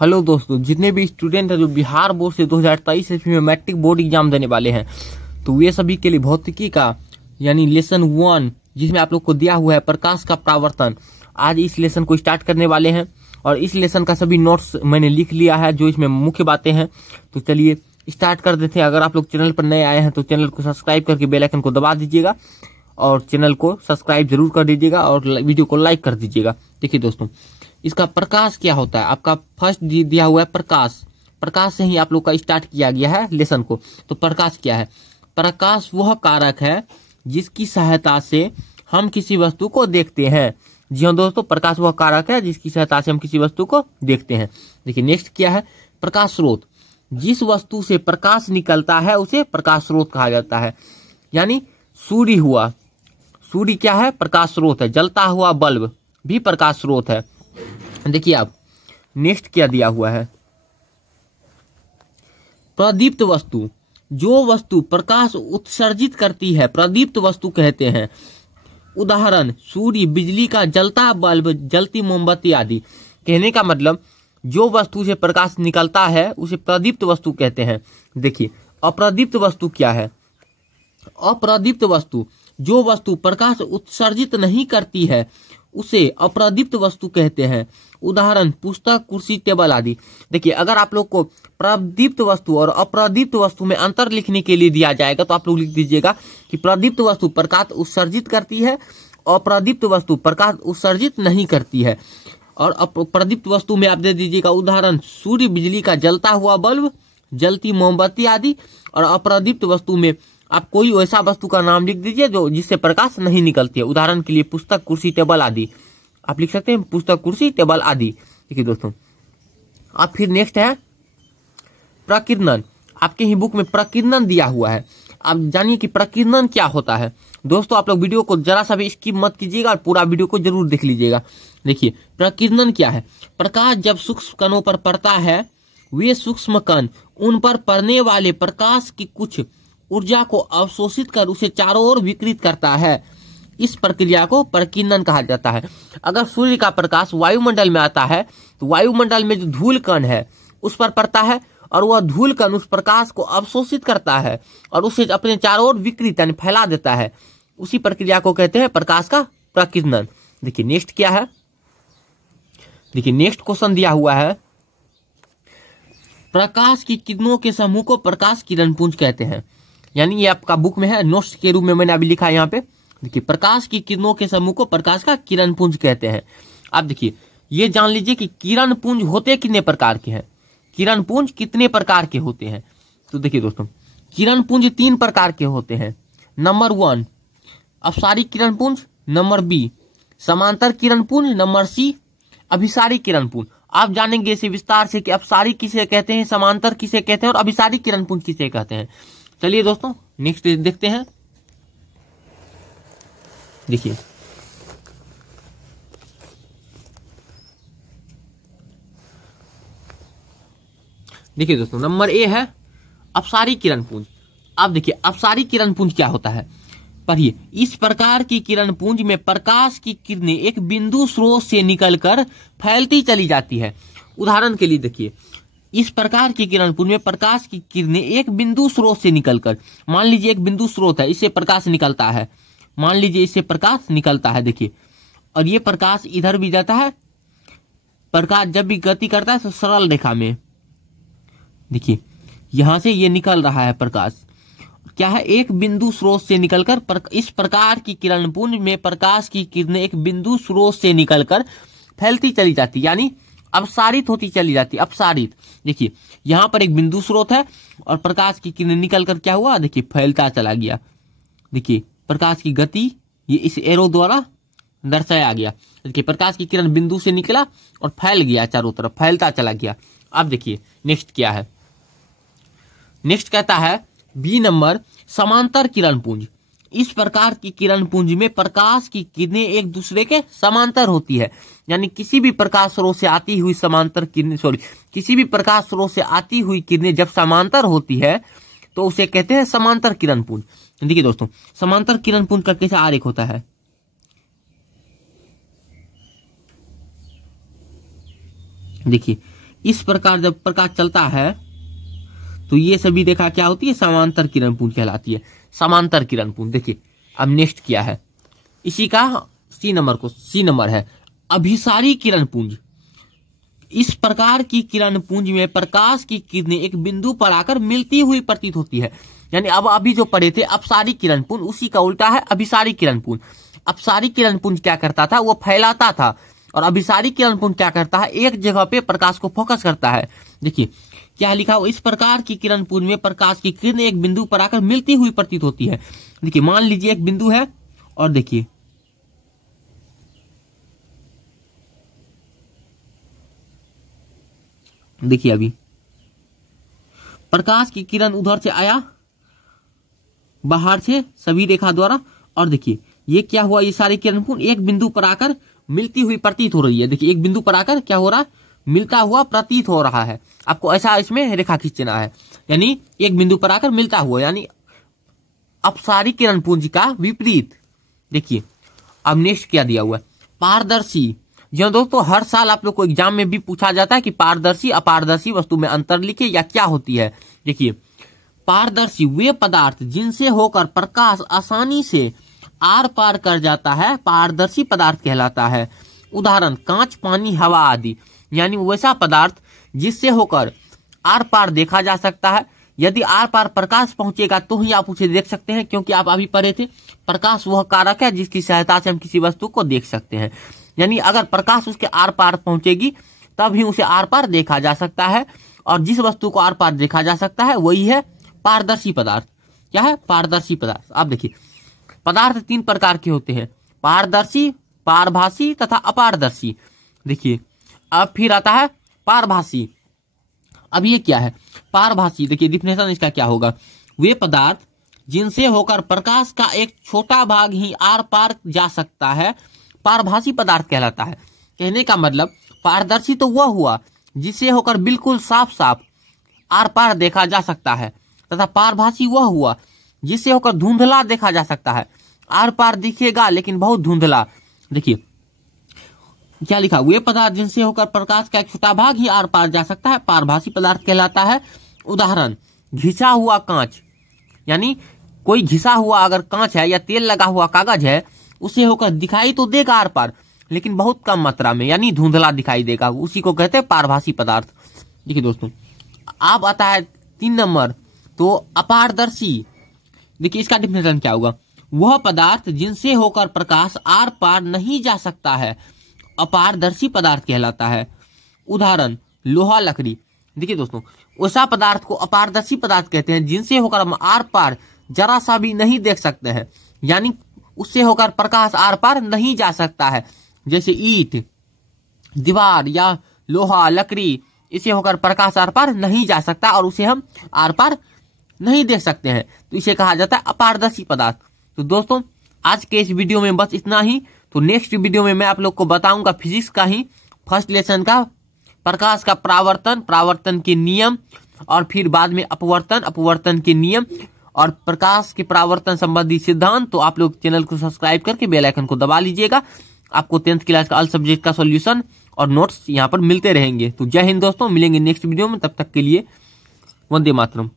Hello दोस्तों, जितने भी स्टूडेंट हैं जो बिहार बोर्ड से 2023 ईस्वी में मैट्रिक बोर्ड एग्जाम देने वाले हैं, तो वे सभी के लिए भौतिकी का यानी लेसन 1 जिसमें आप लोग को दिया हुआ है प्रकाश का परावर्तन, आज इस लेसन को स्टार्ट करने वाले हैं। और इस लेसन का सभी नोट्स मैंने लिख लिया है जो इसमें मुख्य बातें हैं। तो चलिए स्टार्ट कर देते हैं। अगर आप लोग चैनल पर नए आए हैं तो चैनल को सब्सक्राइब करके बेल आइकन को दबा दीजिएगा और चैनल को सब्सक्राइब जरूर कर दीजिएगा और वीडियो को लाइक कर दीजिएगा। देखिए दोस्तों, इसका प्रकाश क्या होता है। आपका फर्स्ट दिया हुआ है प्रकाश। प्रकाश से ही आप लोग का स्टार्ट किया गया है लेसन को। तो प्रकाश क्या है? प्रकाश वह कारक है जिसकी सहायता से हम किसी वस्तु को देखते हैं। जी हाँ दोस्तों, प्रकाश वह कारक है जिसकी सहायता से हम किसी वस्तु को देखते हैं। देखिए नेक्स्ट क्या है? प्रकाश स्रोत। जिस वस्तु से प्रकाश निकलता है उसे प्रकाश स्रोत कहा जाता है। यानी सूर्य हुआ, सूर्य क्या है? प्रकाश स्रोत है। जलता हुआ बल्ब भी प्रकाश स्रोत है। देखिए आप नेक्स्ट क्या दिया हुआ है? प्रदीप्त वस्तु। जो वस्तु प्रकाश उत्सर्जित करती है प्रदीप्त वस्तु कहते हैं। उदाहरण सूर्य, बिजली का जलता बल्ब, जलती मोमबत्ती आदि। कहने का मतलब जो वस्तु से प्रकाश निकलता है उसे प्रदीप्त वस्तु कहते हैं। देखिए अप्रदीप्त वस्तु क्या है? अप्रदीप्त वस्तु जो वस्तु प्रकाश उत्सर्जित नहीं करती है उसे अप्रदीप्त वस्तु कहते हैं। उदाहरण पुस्तक, कुर्सी, टेबल आदि। देखिए अगर आप लोग को प्रदीप्त वस्तु और अप्रदीप्त वस्तु में अंतर लिखने के लिए दिया जाएगा तो आप लोग लिख दीजिएगा कि प्रदीप्त वस्तु प्रकाश उत्सर्जित करती है, अप्रदीप्त वस्तु प्रकाश उत्सर्जित नहीं करती है। और प्रदीप्त वस्तु में आप दे दीजिएगा उदाहरण सूर्य, बिजली का जलता हुआ बल्ब, जलती मोमबत्ती आदि। और अप्रदीप्त वस्तु में आप कोई ऐसा वस्तु का नाम लिख दीजिए जो जिससे प्रकाश नहीं निकलती है। उदाहरण के लिए पुस्तक, कुर्सी, टेबल आदि आप लिख सकते हैं। पुस्तक, कुर्सी, टेबल आदि। देखिए दोस्तों, अब फिर नेक्स्ट है प्रकीर्णन। आपके ही बुक में प्रकीर्णन दिया हुआ है। आप जानिए कि प्रकीर्णन क्या होता है। दोस्तों आप लोग वीडियो को जरा सा भी स्किप मत कीजिएगा और पूरा वीडियो को जरूर देख लीजिएगा। देखिए प्रकीर्णन क्या है? प्रकाश जब सूक्ष्म कणों पर पड़ता है, वे सूक्ष्म कण उन पर पड़ने वाले प्रकाश की कुछ ऊर्जा को अवशोषित कर उसे चारों ओर विकिरित करता है। इस प्रक्रिया को प्रकीर्णन कहा जाता है। अगर सूर्य का प्रकाश वायुमंडल में आता है तो वायुमंडल में जो धूल कण है उस पर पड़ता है और वह धूल कण उस प्रकाश को अवशोषित करता है और उसे अपने चारों ओर विकिरित यानी फैला देता है। उसी प्रक्रिया को कहते हैं प्रकाश का प्रकीर्णन। देखिए नेक्स्ट क्या है? देखिए नेक्स्ट क्वेश्चन दिया हुआ है प्रकाश की किरणों के समूह को प्रकाश किरण पुंज कहते हैं। यानी ये आपका बुक में है, नोट्स के रूप में मैंने अभी लिखा है यहाँ पे। देखिए प्रकाश की किरणों के समूह को प्रकाश का किरण पुंज कहते हैं। आप देखिए ये जान लीजिए कि किरण पुंज होते कितने प्रकार के हैं। किरण पुंज कितने प्रकार के होते हैं? तो देखिए दोस्तों, किरण पुंज 3 प्रकार के होते हैं। नंबर 1 अपसारी किरण पुंज, नंबर बी समांतर किरण पुंज, नंबर सी अभिसारी किरण पुंज। आप जानेंगे इसे विस्तार से कि अपसारी किसे कहते हैं, समांतर किसे कहते हैं और अभिसारी किरण पुंज किसे कहते हैं। चलिए दोस्तों नेक्स्ट देखते हैं। देखिए देखिए दोस्तों, नंबर ए है अपसारी किरण पुंज। आप देखिए अपसारी किरण पुंज क्या होता है, पढ़िए। इस प्रकार की किरण पुंज में प्रकाश की किरणें एक बिंदु स्रोत से निकलकर फैलती चली जाती है। उदाहरण के लिए देखिए इस प्रकार की किरण पुंज में प्रकाश की किरणें एक बिंदु स्रोत से निकलकर, मान लीजिए एक बिंदु स्रोत है, इससे प्रकाश निकलता है, मान लीजिए इससे प्रकाश निकलता है। देखिए और ये प्रकाश इधर भी जाता है। प्रकाश जब भी गति करता है तो सरल रेखा में, देखिए यहां से ये निकल रहा है प्रकाश, क्या है? एक बिंदु स्रोत से निकलकर इस प्रकार की किरण पुंज में प्रकाश की किरणें एक बिंदु स्रोत से निकलकर फैलती चली जाती, यानी अपसारित होती चली जाती। अपसारित, देखिए यहां पर एक बिंदु स्रोत है और प्रकाश की किरणें निकलकर क्या हुआ? देखिए फैलता चला गया। देखिए प्रकाश की गति ये इस एरो द्वारा दर्शाया गया। देखिए प्रकाश की किरण बिंदु से निकला और फैल गया, चारों तरफ फैलता चला गया। अब देखिए नेक्स्ट क्या है? नेक्स्ट कहता है बी नंबर समांतर किरण पुंज। इस प्रकार की किरण पुंज में प्रकाश की किरणें एक दूसरे के समांतर होती है। यानी किसी भी प्रकाश स्रोत से आती हुई समांतर किरणें, किसी भी प्रकाश स्रोत से आती हुई किरणें जब समांतर होती है तो उसे कहते हैं समांतर किरण पुंज। देखिए दोस्तों समांतर किरण पुंज का कैसा आरेख होता है? देखिए इस प्रकार जब प्रकाश चलता है तो ये सभी रेखा क्या होती है, समांतर किरण पुंज कहलाती है। समांतर किरण पुंज। देखिए अब नेक्स्ट क्या है, इसी का सी नंबर है अभिसारी किरण पुंज। इस प्रकार की किरण पुंज में प्रकाश की किरणें एक बिंदु पर आकर मिलती हुई प्रतीत होती है। यानी अब अभी जो पढ़े थे अपसारी किरण पुंज, उसी का उल्टा है अभिसारी किरण पुंज। अपसारी किरण पुंज क्या करता था, वो फैलाता था, और अभिसारी किरण पुंज क्या करता है, एक जगह पे प्रकाश को फोकस करता है। देखिए क्या लिखा हो, इस प्रकार की किरण पुंज में प्रकाश की किरणें एक बिंदु पर आकर मिलती हुई प्रतीत होती है। देखिए मान लीजिए एक बिंदु है और देखिए अभी प्रकाश की किरण उधर से आया बाहर से सभी रेखा द्वारा, और देखिए ये क्या हुआ, ये सारी किरण पुंज एक बिंदु पर आकर मिलती हुई प्रतीत हो रही है। देखिए एक बिंदु पर आकर क्या हो रहा है, मिलता हुआ प्रतीत हो रहा है। आपको ऐसा इसमें रेखा खींचना है, यानी एक बिंदु पर आकर मिलता हुआ, यानी अपसारी किरण पुंज का विपरीत। देखिए अब नेक्स्ट क्या दिया हुआ है, पारदर्शी। जो दोस्तों हर साल आप लोग को एग्जाम में भी पूछा जाता है कि पारदर्शी अपारदर्शी वस्तु में अंतर लिखे या क्या होती है। देखिए पारदर्शी वे पदार्थ जिनसे होकर प्रकाश आसानी से आर पार कर जाता है पारदर्शी पदार्थ कहलाता है। उदाहरण कांच, पानी, हवा आदि। यानी वैसा पदार्थ जिससे होकर आर पार देखा जा सकता है। यदि आर पार प्रकाश पहुंचेगा तो ही आप उसे देख सकते हैं, क्योंकि आप अभी पढ़े थे प्रकाश वह कारक है जिसकी सहायता से हम किसी वस्तु को देख सकते हैं। यानी अगर प्रकाश उसके आर पार पहुंचेगी तब ही उसे आर पार देखा जा सकता है, और जिस वस्तु को आर पार देखा जा सकता है वही है पारदर्शी पदार्थ। क्या है, पारदर्शी पदार्थ। आप देखिए पदार्थ तीन प्रकार के होते हैं, पारदर्शी, पारभासी तथा अपारदर्शी। देखिए अब फिर आता है पारभासी। अब ये क्या है, पारभासी। देखिए डिफिनेशन इसका क्या होगा, वे पदार्थ जिनसे होकर प्रकाश का एक छोटा भाग ही आर पार जा सकता है पारभासी पदार्थ कहलाता है। कहने का मतलब पारदर्शी तो वह हुआ जिससे होकर बिल्कुल साफ साफ आर पार देखा जा सकता है, तथा पारभासी वह हुआ जिससे होकर धुंधला देखा जा सकता है। आर पार दिखेगा लेकिन बहुत धुंधला। देखिए क्या लिखा, वे पदार्थ जिनसे होकर प्रकाश का एक छोटा भाग ही आर पार जा सकता है पारभासी पदार्थ कहलाता है। उदाहरण घिसा हुआ कांच। यानी कोई घिसा हुआ अगर कांच है या तेल लगा हुआ कागज है, उसे होकर दिखाई तो देगा आर पार, लेकिन बहुत कम मात्रा में, यानी धुंधला दिखाई देगा, उसी को कहते हैं पारभासी पदार्थ। देखिए दोस्तों अब आता है 3 नंबर, तो अपारदर्शी। देखिए इसका डिफिनेशन क्या होगा, वह पदार्थ जिनसे होकर प्रकाश आर पार नहीं जा सकता है अपारदर्शी पदार्थ कहलाता है। उदाहरण लोहा, लकड़ी। देखिए दोस्तों वैसा पदार्थ को अपारदर्शी पदार्थ कहते हैं जिनसे होकर हम आर पार जरा सा भी नहीं देख सकते हैं, यानी उससे होकर प्रकाश आर पार नहीं जा सकता है। जैसे ईंट, दीवार या लोहा, लकड़ी, इसे होकर प्रकाश आर पार नहीं जा सकता और उसे हम आर पार नहीं देख सकते हैं, तो इसे कहा जाता है अपारदर्शी पदार्थ। तो दोस्तों आज के इस वीडियो में बस इतना ही। तो नेक्स्ट वीडियो में मैं आप लोग को बताऊंगा फिजिक्स का ही फर्स्ट लेसन का प्रकाश का परावर्तन, परावर्तन के नियम, और फिर बाद में अपवर्तन, अपवर्तन के नियम और प्रकाश के परावर्तन संबंधी सिद्धांत। तो आप लोग चैनल को सब्सक्राइब करके बेल आइकन को दबा लीजिएगा। आपको 10th क्लास का ऑल सब्जेक्ट का सॉल्यूशन और नोट्स यहाँ पर मिलते रहेंगे। तो जय हिंद दोस्तों, मिलेंगे नेक्स्ट वीडियो में, तब तक के लिए वंदे मातरम।